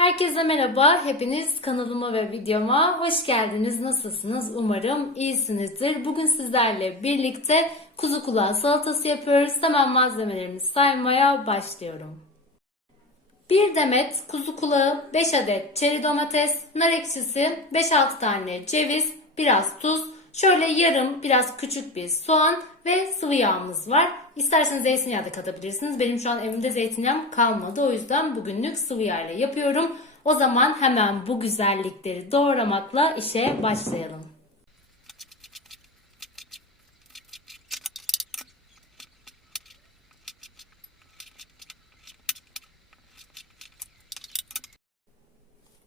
Herkese merhaba. Hepiniz kanalıma ve videoma hoş geldiniz. Nasılsınız? Umarım iyisinizdir. Bugün sizlerle birlikte kuzu kulağı salatası yapıyoruz. Hemen malzemelerimizi saymaya başlıyorum. 1 demet kuzu kulağı, 5 adet çeri domates, nar ekşisi, 5-6 tane ceviz, biraz tuz, şöyle yarım biraz küçük bir soğan ve sıvı yağımız var. İsterseniz zeytinyağı da katabilirsiniz. Benim şu an evimde zeytinyağım kalmadı. O yüzden bugünlük sıvı yağ ile yapıyorum. O zaman hemen bu güzellikleri doğramakla işe başlayalım.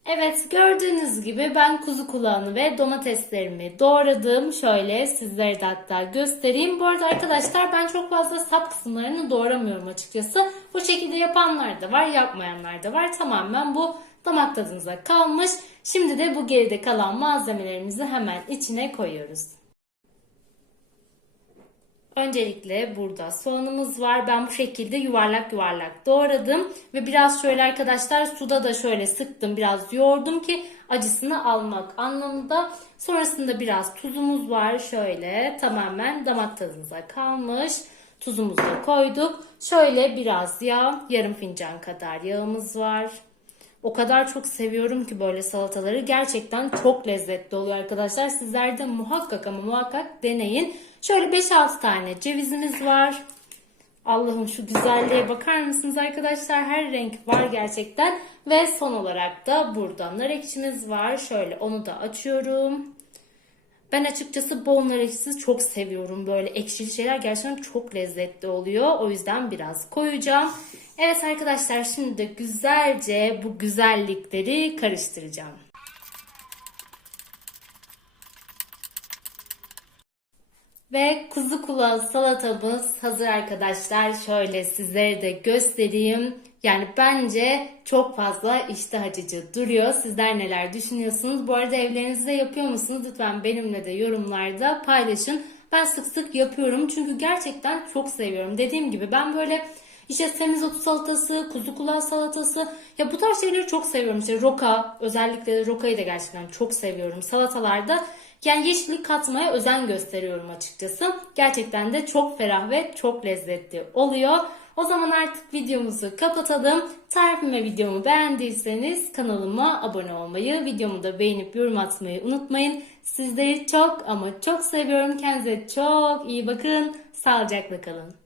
Evet gördüğünüz gibi ben kuzu kulağını ve domateslerimi doğradım. Şöyle sizlere de hatta göstereyim. Bu arada arkadaşlar ben çok fazla sap kısımlarını doğramıyorum açıkçası. Bu şekilde yapanlar da var yapmayanlar da var. Tamamen bu damak tadınıza kalmış. Şimdi de bu geride kalan malzemelerimizi hemen içine koyuyoruz. Öncelikle burada soğanımız var. Ben bu şekilde yuvarlak yuvarlak doğradım. Ve biraz şöyle arkadaşlar suda da şöyle sıktım. Biraz yoğurdum ki acısını almak anlamında. Sonrasında biraz tuzumuz var. Şöyle tamamen damak tadınıza kalmış. Tuzumuzu koyduk. Şöyle biraz yağ, yarım fincan kadar yağımız var. O kadar çok seviyorum ki böyle salataları. Gerçekten çok lezzetli oluyor arkadaşlar. Sizler de muhakkak ama muhakkak deneyin. Şöyle 5-6 tane cevizimiz var. Allah'ım şu güzelliğe bakar mısınız arkadaşlar? Her renk var gerçekten. Ve son olarak da burada nar ekşimiz var. Şöyle onu da açıyorum. Ben açıkçası bol nar ekşisi çok seviyorum. Böyle ekşili şeyler gerçekten çok lezzetli oluyor. O yüzden biraz koyacağım. Evet arkadaşlar şimdi de güzelce bu güzellikleri karıştıracağım. Ve kuzu kulağı salatamız hazır arkadaşlar. Şöyle sizlere de göstereyim. Yani bence çok fazla iştah açıcı duruyor. Sizler neler düşünüyorsunuz? Bu arada evlerinizde yapıyor musunuz? Lütfen benimle de yorumlarda paylaşın. Ben sık sık yapıyorum çünkü gerçekten çok seviyorum. Dediğim gibi ben böyle işte semizotu salatası, kuzu kulağı salatası ya bu tarz şeyleri çok seviyorum. İşte roka özellikle de rokayı da gerçekten çok seviyorum salatalarda. Yani yeşillik katmaya özen gösteriyorum açıkçası. Gerçekten de çok ferah ve çok lezzetli oluyor. O zaman artık videomuzu kapatalım. Tarifim ve videomu beğendiyseniz kanalıma abone olmayı, videomu da beğenip yorum atmayı unutmayın. Sizleri çok ama çok seviyorum. Kendinize çok iyi bakın. Sağlıcakla kalın.